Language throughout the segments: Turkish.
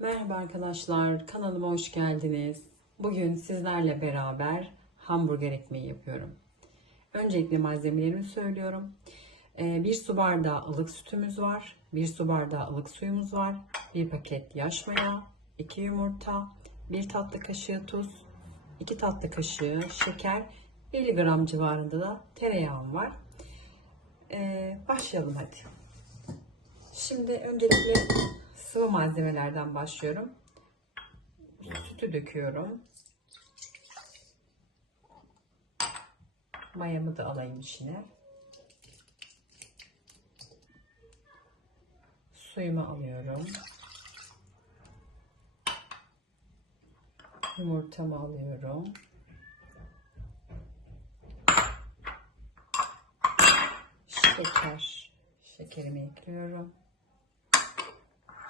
Merhaba arkadaşlar, kanalıma hoş geldiniz. Bugün sizlerle beraber hamburger ekmeği yapıyorum. Öncelikle malzemelerimi söylüyorum. Ee, Bir su bardağı ılık sütümüz var. Bir su bardağı ılık suyumuz var. Bir paket yaş maya, iki yumurta, bir tatlı kaşığı tuz, iki tatlı kaşığı şeker, 50 gram civarında da tereyağım var. Ee, başlayalım hadi. Şimdi öncelikle sıvı malzemelerden başlıyorum. Sütü döküyorum. Mayamı da alayım içine. Suyumu alıyorum. Yumurtamı alıyorum. Şeker. Şekerimi ekliyorum.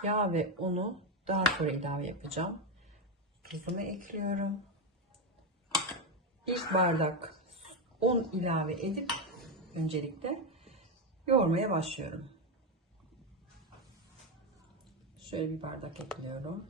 Yağ ve unu daha sonra ilave yapacağım. Tuzumu ekliyorum. Bir bardak un ilave edip öncelikle yoğurmaya başlıyorum. Şöyle bir bardak ekliyorum.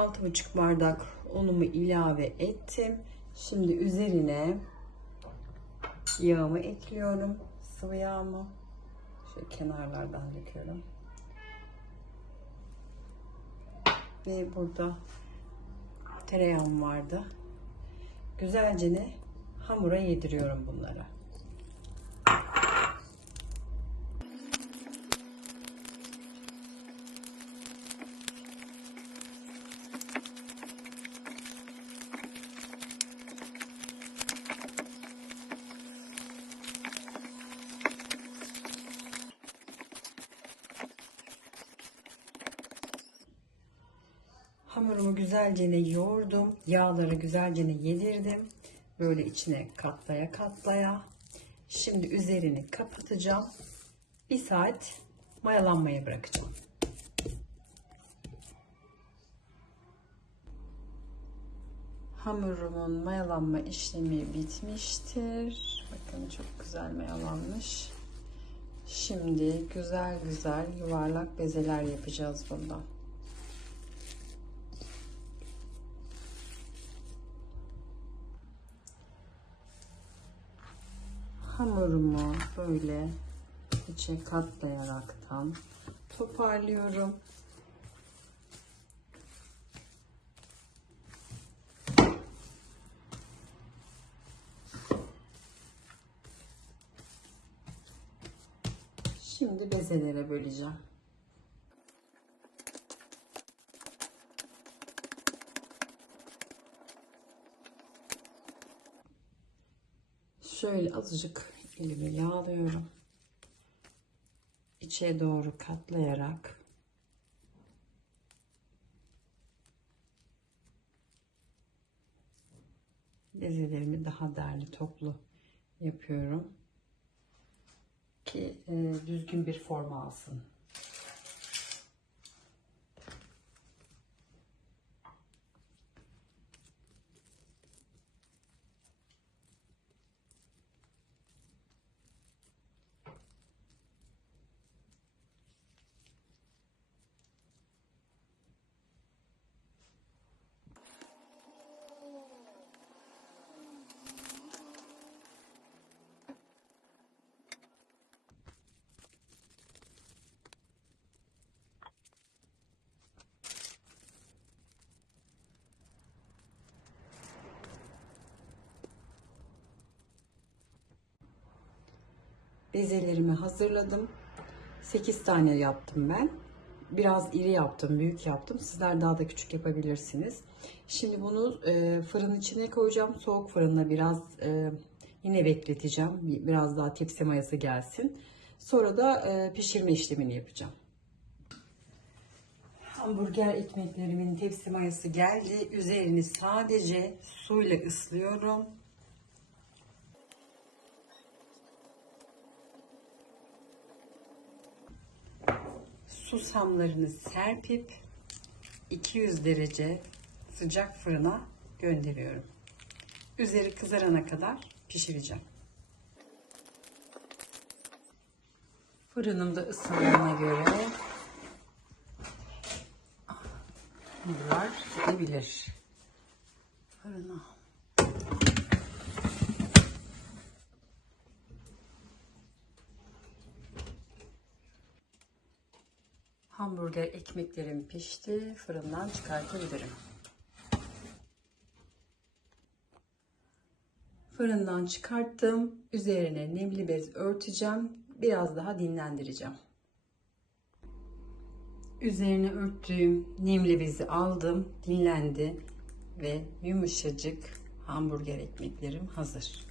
Altı buçuk bardak unumu ilave ettim. Şimdi üzerine yağımı ekliyorum. Sıvı yağımı. Şöyle kenarlardan döküyorum. Ve burada tereyağım vardı. Güzelce ne hamura yediriyorum bunları. Hamurumu güzelce yoğurdum. Yağları güzelce yedirdim. Böyle içine katlaya katlaya. Şimdi üzerini kapatacağım. Bir saat mayalanmaya bırakacağım. Hamurumun mayalanma işlemi bitmiştir. Bakın çok güzel mayalanmış. Şimdi güzel güzel yuvarlak bezeler yapacağız bundan. Hamurumu böyle içe katlayaraktan toparlıyorum. Şimdi bezelere böleceğim. Şöyle azıcık elimi yağlıyorum. İçe doğru katlayarak bezelerimi daha derli toplu yapıyorum ki e, düzgün bir forma alsın. Bezelerimi hazırladım. 8 tane yaptım ben. biraz iri yaptım, büyük yaptım. Sizler daha da küçük yapabilirsiniz. Şimdi bunu e, fırın içine koyacağım. Soğuk fırında biraz e, yine bekleteceğim. Biraz daha tepsi mayası gelsin. Sonra da e, pişirme işlemini yapacağım. Hamburger ekmeklerimin tepsi mayası geldi. Üzerini sadece suyla ıslıyorum. Susamlarını serpip 200 derece sıcak fırına gönderiyorum. Üzeri kızarana kadar pişireceğim. Fırınımda ısındığına göre hamurlar gidebilir. Fırına. Hamburger ekmeklerim pişti. Fırından çıkartabilirim. Fırından çıkarttım. Üzerine nemli bez örteceğim. Biraz daha dinlendireceğim. Üzerine örttüğüm nemli bezi aldım. Dinlendi ve yumuşacık hamburger ekmeklerim hazır.